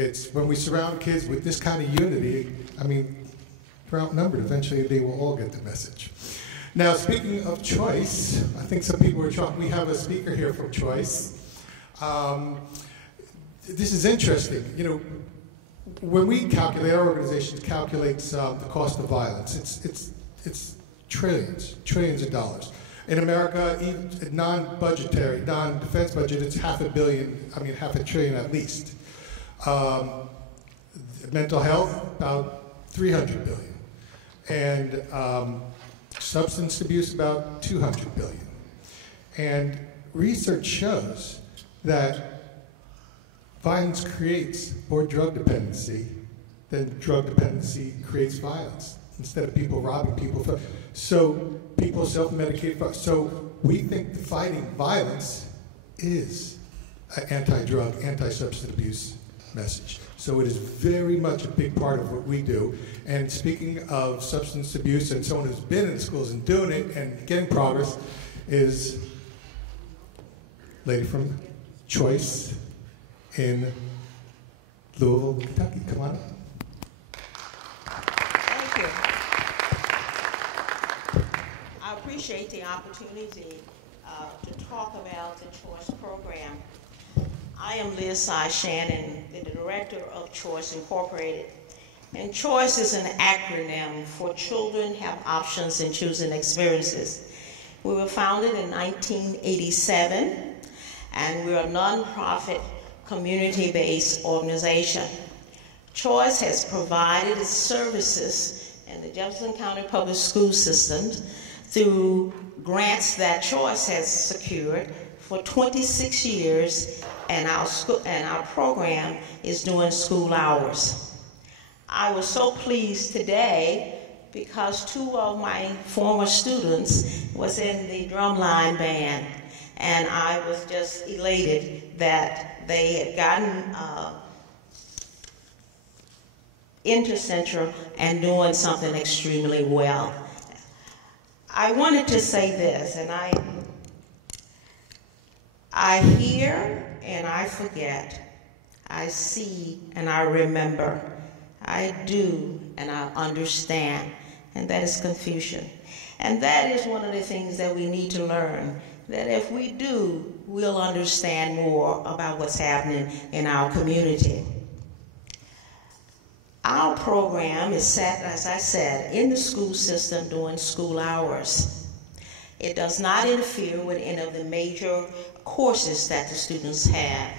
It's when we surround kids with this kind of unity, I mean, they're outnumbered. Eventually, they will all get the message. Now, speaking of choice, I think some people are trying. We have a speaker here from Choice. This is interesting. You know, when we calculate, our organization calculates the cost of violence. It's trillions of dollars. In America, even non-budgetary, non-defense budget, it's $500 billion. I mean, $500 billion at least. Mental health, about $300 billion, and substance abuse, about $200 billion. And research shows that violence creates more drug dependency than drug dependency creates violence. Instead of people robbing people, so people self-medicate. So we think fighting violence is an anti-drug, anti-substance abuse message. So it is very much a big part of what we do. And speaking of substance abuse and someone who's been in the schools and doing it and getting progress is a lady from Choice in Louisville, Kentucky. Come on up. Thank you. I appreciate the opportunity to talk about the Choice program. I am Sias, Shannon, the director of Choice Incorporated. And Choice is an acronym for Children Have Options in Choosing Experiences. We were founded in 1987, and we're a nonprofit, community-based organization. Choice has provided its services in the Jefferson County Public School System through grants that Choice has secured for 26 years, and our program is doing school hours. I was so pleased today because two of my former students was in the drumline band, and I was just elated that they had gotten into Central and doing something extremely well. I wanted to say this, and I hear and I forget, I see and I remember, I do and I understand, and that is confusion. And that is one of the things that we need to learn, that if we do, we'll understand more about what's happening in our community. Our program is set, as I said, in the school system during school hours. It does not interfere with any of the major courses that the students have.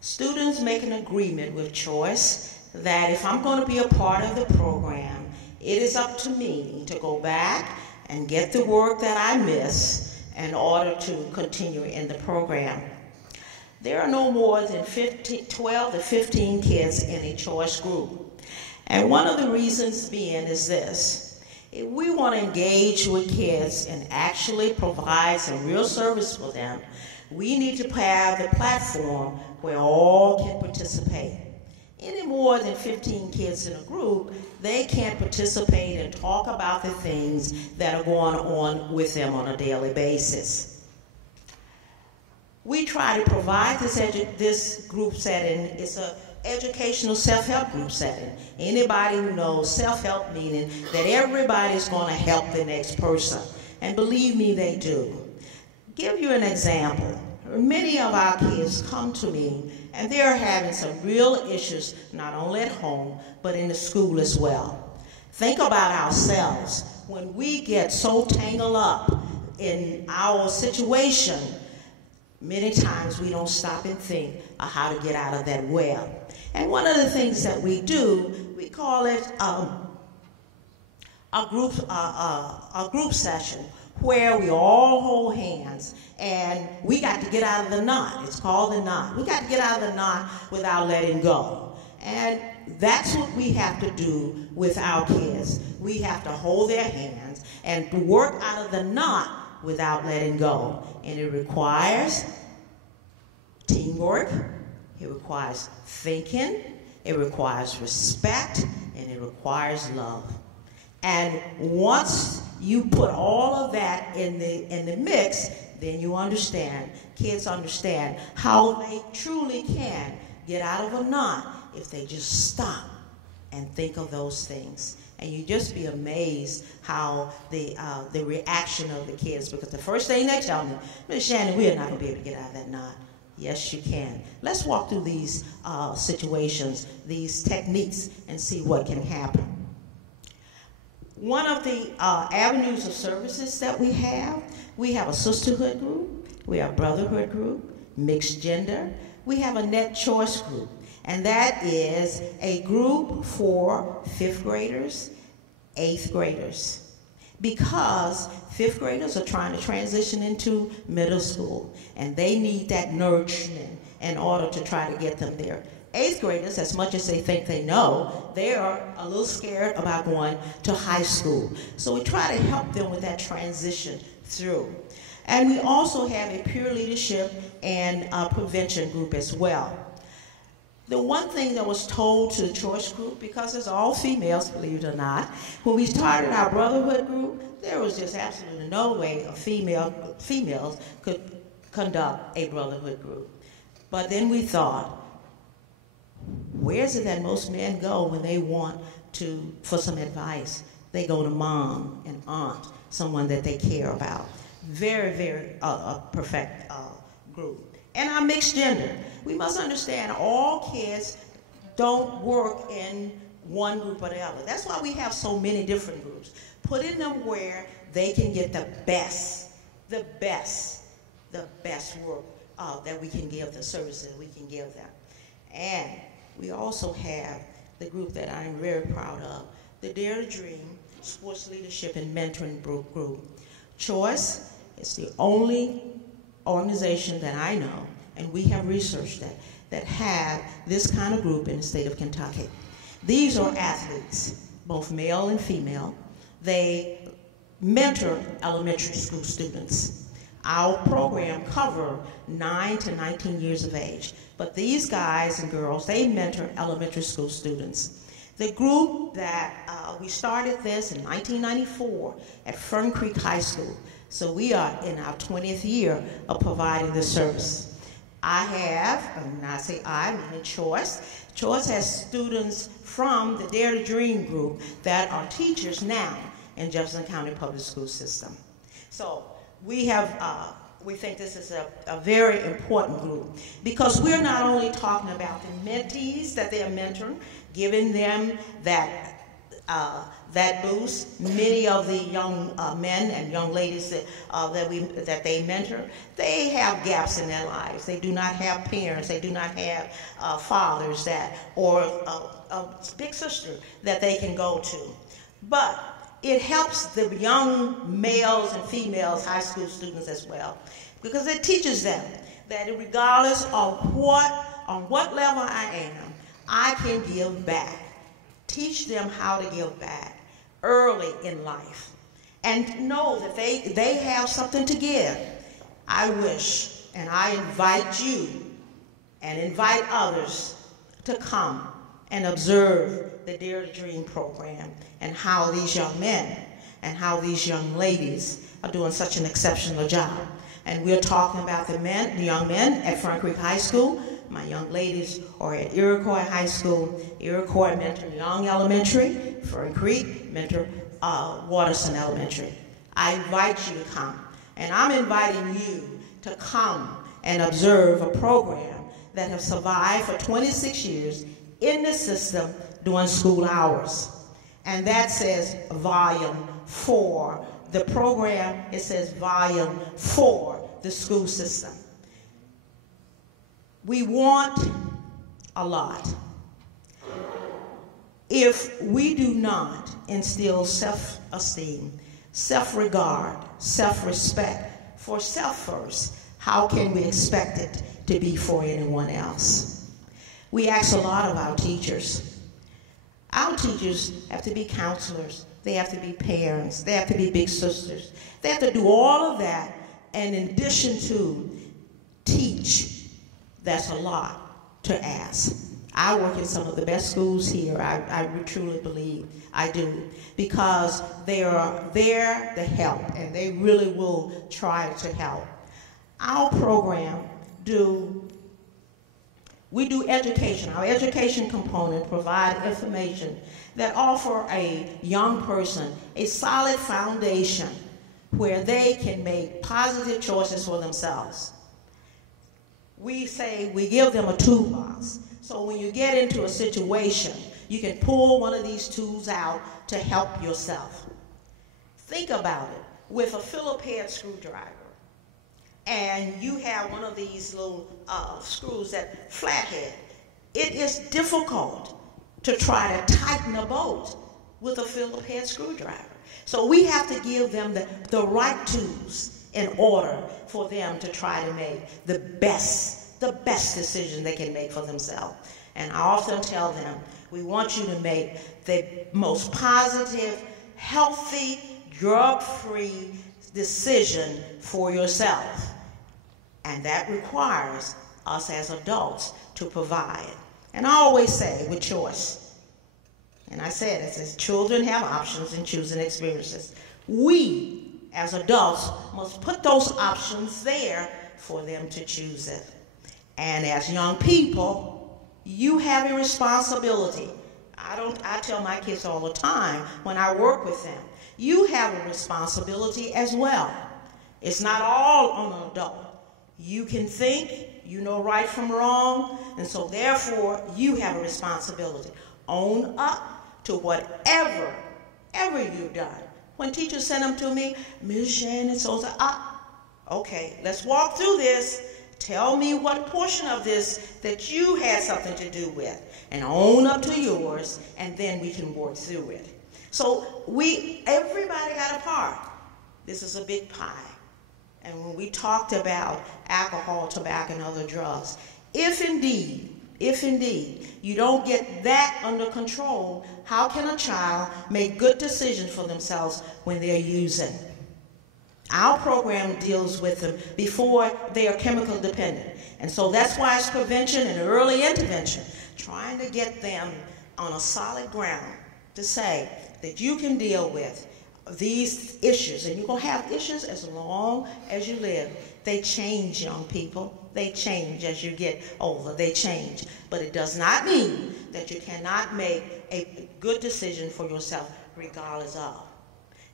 Students make an agreement with Choice that if I'm going to be a part of the program, it is up to me to go back and get the work that I miss in order to continue in the program. There are no more than 12 to 15 kids in a Choice group. And one of the reasons being is this: if we want to engage with kids and actually provide some real service for them, we need to have the platform where all can participate. Any more than 15 kids in a group, they can't participate and talk about the things that are going on with them on a daily basis. We try to provide this group setting. It's an educational self-help group setting. Anybody who knows self-help meaning that everybody's going to help the next person. And believe me, they do. Give you an example. Many of our kids come to me and they're having some real issues, not only at home, but in the school as well. Think about ourselves. When we get so tangled up in our situation, many times we don't stop and think of how to get out of that web. And one of the things that we do, we call it a group session, where we all hold hands and we got to get out of the knot. It's called the knot. We got to get out of the knot without letting go. And that's what we have to do with our kids. We have to hold their hands and work out of the knot without letting go. And it requires teamwork, it requires thinking, it requires respect, and it requires love. And once you put all of that in the mix, then you understand, kids understand how they truly can get out of a knot if they just stop and think of those things. And you just be amazed how the reaction of the kids, because the first thing they tell me, Miss Shannon, we are not going to be able to get out of that knot. Yes, you can. Let's walk through these situations, these techniques, and see what can happen. One of the avenues of services that we have a sisterhood group, we have a brotherhood group, mixed gender, we have a net choice group. And that is a group for 5th graders, 8th graders. Because 5th graders are trying to transition into middle school, and they need that nurturing in order to try to get them there. 8th graders, as much as they think they know, they are a little scared about going to high school. So we try to help them with that transition through. And we also have a peer leadership and prevention group as well. The one thing that was told to the choice group, because it's all females, believe it or not, when we started our brotherhood group, there was just absolutely no way females could conduct a brotherhood group. But then we thought, where is it that most men go when they want for some advice? They go to mom and aunt, someone that they care about. Very, very perfect group. And our mixed gender. We must understand all kids don't work in one group or the other. That's why we have so many different groups. Putting them where they can get the best work that we can give, the services that we can give them. And we also have the group that I'm very proud of, the Dare to Dream Sports Leadership and Mentoring Group. Choice is the only organization that I know, and we have researched that have this kind of group in the state of Kentucky. These are athletes, both male and female. They mentor elementary school students. Our program covers 9 to 19 years of age, but these guys and girls, they mentor elementary school students. The group that we started this in 1994 at Fern Creek High School. So we are in our 20th year of providing this service. I have, and I say I mean Choice. Choice has students from the Dare to Dream group that are teachers now in Jefferson County Public School System. So we think this is a very important group, because we're not only talking about the mentees that they are mentoring, giving them that boost. Many of the young men and young ladies that they mentor, they have gaps in their lives. They do not have parents. They do not have fathers or a big sister that they can go to. But it helps the young males and females, high school students as well, because it teaches them that regardless of on what level I am, I can give back. Teach them how to give back early in life and know that they have something to give. I wish, and I invite you and invite others to come and observe the Dare to Dream program and how these young men and how these young ladies are doing such an exceptional job. And we're talking about the young men at Fern Creek High School. My young ladies are at Iroquois High School. Iroquois mentor Young Elementary. Fern Creek mentor Waterson Elementary. I invite you to come. And I'm inviting you to come and observe a program that has survived for 26 years in the system during school hours. And that says volume 4. The program, it says volume 4, the school system. We want a lot. If we do not instill self-esteem, self-regard, self-respect for self first, how can we expect it to be for anyone else? We ask a lot of our teachers. Our teachers have to be counselors. They have to be parents. They have to be big sisters. They have to do all of that, and in addition to teach. That's a lot to ask. I work in some of the best schools here. I truly believe I do, because they are there to help, and they really will try to help. Our program do We do education. Our education component provide information that offer a young person a solid foundation where they can make positive choices for themselves. We say we give them a toolbox. So when you get into a situation, you can pull one of these tools out to help yourself. Think about it. With a Phillips head screwdriver, and you have one of these little screws that flathead, it is difficult to try to tighten a bolt with a Phillips head screwdriver. So we have to give them the right tools in order for them to try to make the best decision they can make for themselves. And I often tell them, we want you to make the most positive, healthy, drug-free decision for yourself. And that requires us as adults to provide. And I always say, with choice. And I said, it says, children have options in choosing experiences. We, as adults, must put those options there for them to choose it. And as young people, you have a responsibility. I tell my kids all the time when I work with them, you have a responsibility as well. It's not all on an adult. You can think, you know right from wrong, and so therefore you have a responsibility. Own up to whatever you've done. When teachers send them to me, Ms. Shannon, okay, let's walk through this. Tell me what portion of this that you had something to do with, and own up to yours, and then we can work through it. So everybody got a part. This is a big pie. And when we talked about alcohol, tobacco, and other drugs, if indeed you don't get that under control, how can a child make good decisions for themselves when they're using? Our program deals with them before they are chemical dependent. And so that's why it's prevention and early intervention, trying to get them on a solid ground to say that you can deal with these issues, and you're going to have issues as long as you live. They change, young people. They change as you get older. They change. But it does not mean that you cannot make a good decision for yourself regardless of.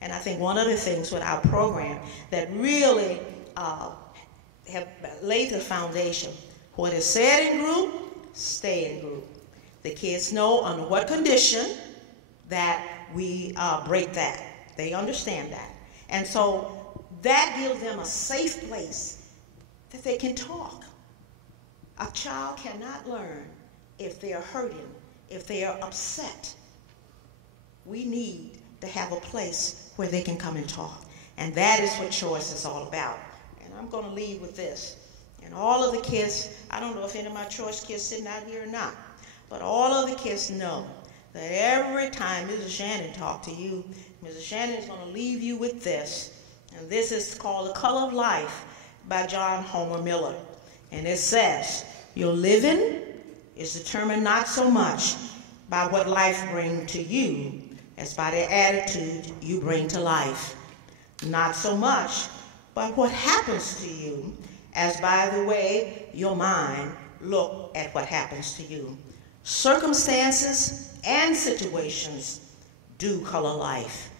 And I think one of the things with our program that really have laid the foundation, what is said in group, stay in group. The kids know under what condition that we break that. They understand that. And so that gives them a safe place that they can talk. A child cannot learn if they are hurting, if they are upset. We need to have a place where they can come and talk. And that is what choice is all about. And I'm going to leave with this. And all of the kids, I don't know if any of my choice kids sitting out here or not, but all of the kids know that every time Mrs. Shannon talks to you, Mrs. Shannon is going to leave you with this. And this is called The Color of Life by John Homer Miller. And it says, your living is determined not so much by what life brings to you as by the attitude you bring to life. Not so much by what happens to you as by the way your mind look at what happens to you. Circumstances and situations do color life,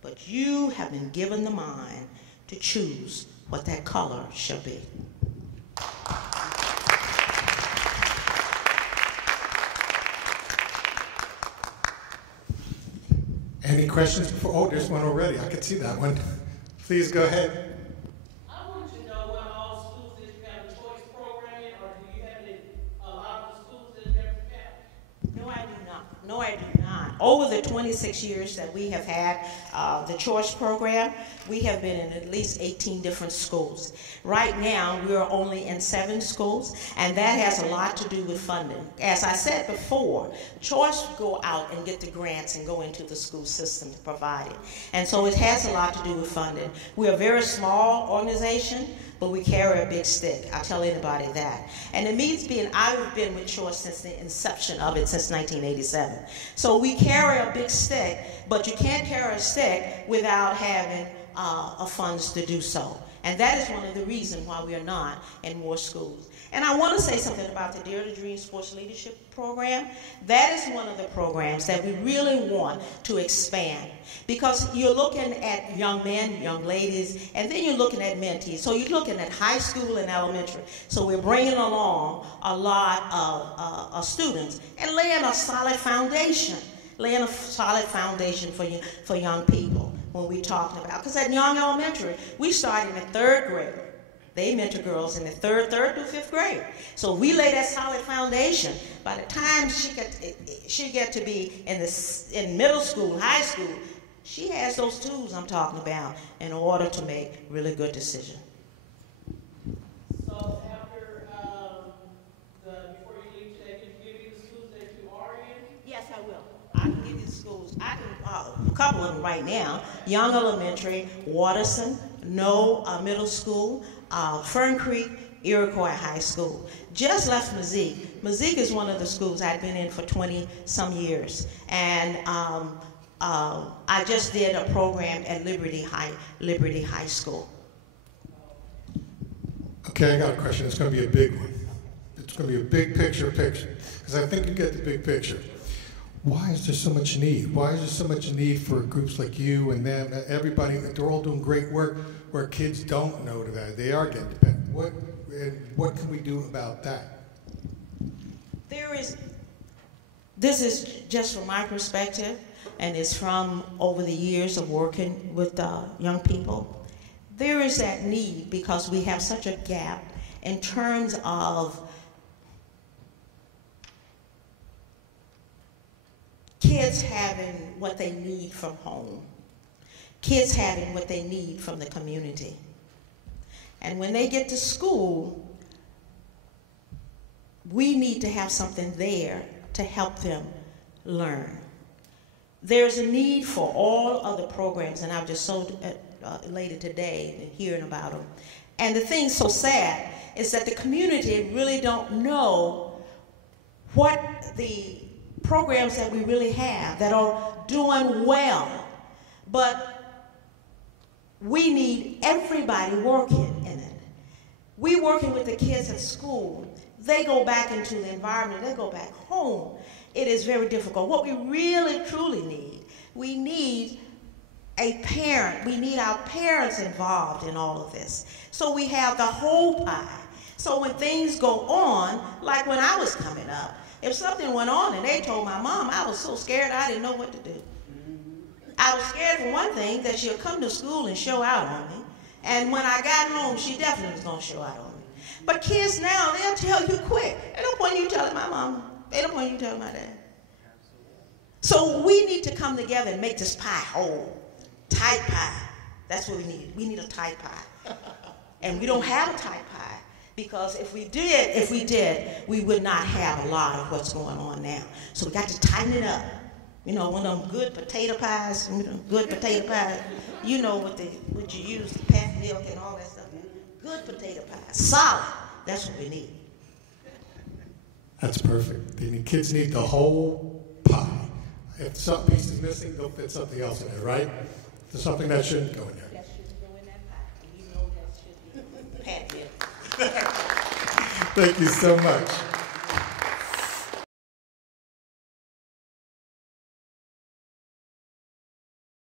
but you have been given the mind to choose what that color shall be. Any questions before? Oh, there's one already. I can see that one. Please go ahead. I want to know what all schools that you have a choice program in, or do you have a lot of the schools that you have? No, I do not. No, I do not. Over the 26 years that we have had the choice program, we have been in at least 18 different schools. Right now, we are only in 7 schools, and that has a lot to do with funding. As I said before, choice go out and get the grants and go into the school system to provide it. And so it has a lot to do with funding. We're a very small organization, but we carry a big stick. I tell anybody that. And it means I've been with choice since the inception of it, since 1987. So we carry a big stick, but you can't carry a stick without having funds to do so. And that is one of the reasons why we are not in more schools. And I want to say something about the Dare to Dream Sports Leadership Program. That is one of the programs that we really want to expand, because you're looking at young men, young ladies, and then you're looking at mentees. So you're looking at high school and elementary. So we're bringing along a lot of students and laying a solid foundation, for young people when we're talking about. Because at Young Elementary, we start in the 3rd grade. They mentor girls in the 3rd through 5th grade. So we lay that solid foundation. By the time she get to be in middle school, high school, she has those tools I'm talking about in order to make really good decisions. So after before you leave today, can you give me the schools that you are in? Yes, I will. I can give you the schools. I can a couple of them right now. Young Elementary, Waterson, Middle School, Fern Creek, Iroquois High School. Just left Mazik. Mazik is one of the schools I've been in for 20-some years. And I just did a program at Liberty High School. Okay, I got a question. It's going to be a big one. It's going to be a big picture, because I think you get the big picture. Why is there so much need? Why is there so much need for groups like you and them, everybody? They're all doing great work where kids don't know that they are getting dependent. What can we do about that? This is just from my perspective, and it's from over the years of working with young people. There is that need because we have such a gap in terms of kids having what they need from home, kids having what they need from the community. And when they get to school, we need to have something there to help them learn. There's a need for all other programs, and I'm just so elated today in hearing about them. And the thing so sad is that the community really don't know what the programs that we really have that are doing well. But we need everybody working in it. We working with the kids at school. They go back into the environment. They go back home. It is very difficult. What we really, truly need, we need a parent. We need our parents involved in all of this. So we have the whole pie. So when things go on, like when I was coming up, if something went on and they told my mom, I was so scared I didn't know what to do. I was scared for one thing that she'll come to school and show out on me. And when I got home, she definitely was going to show out on me. But kids now, they'll tell you quick. Ain't no point you telling my mama. Ain't no point you telling my dad. So we need to come together and make this pie whole. Tight pie. That's what we need. We need a tight pie. And we don't have a tight pie. Because if we did, we would not have a lot of what's going on now. So we got to tighten it up. You know, one of them good potato pies, you know what you use, the pat milk and all that stuff. Good potato pies, solid. That's what we need. That's perfect. The kids need the whole pie. If some piece is missing, they'll fit something else in there, right? There's something that shouldn't go in there. That shouldn't go in that pie. You know that should be pat milk. Thank you so much.